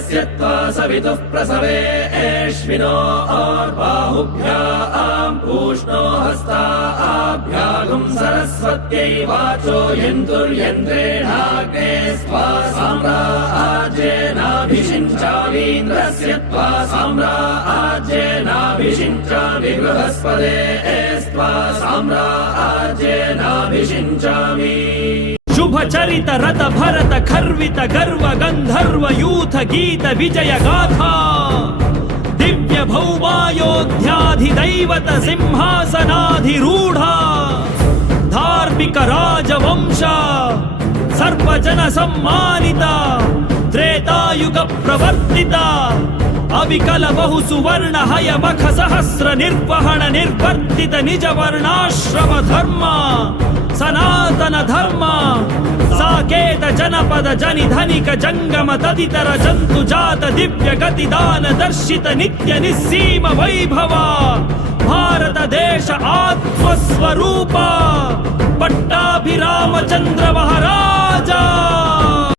यस्य त्वा सवितुः प्रसवे एष्विनो आर्बाहुभ्याम् पूष्णो हस्ताभ्यागुम् सरस्वत्यै वाचो यन्तुर्यन्त्रेणाग्ने स्वा साम्राज्येनाभिषिञ्चावीन्द्रस्य त्वा साम्राज्येनाभिषिञ्चामि बृहस्पदे एस्त्वा साम्राज्येनाभिषिञ्चामि शुभचरित रत भरत खर्वित गर्व गन्धर्व यु యూథ గీత విజయ గాథ దివ్య భౌమాయోధ్యాధి దైవత సింహాసనాధిరూఢ ధార్మిక రాజవంశ సర్వజన సమ్మానిత త్రేతాయుగ ప్రవర్తిత అవికల బహు సువర్ణ హయ మఖ సహస్ర నిర్వహణ నిర్వర్తిత నిజ వర్ణాశ్రమ ధర్మ సాకేత జనపద జని ధనిక జంగమ తదితర జంతు జాత దివ్య గతి దాన దర్శిత నిత్య నిస్సీమ వైభవ. భారతదేశ ఆత్మస్వరూప. పట్టాభిరామచంద్ర మహారాజ్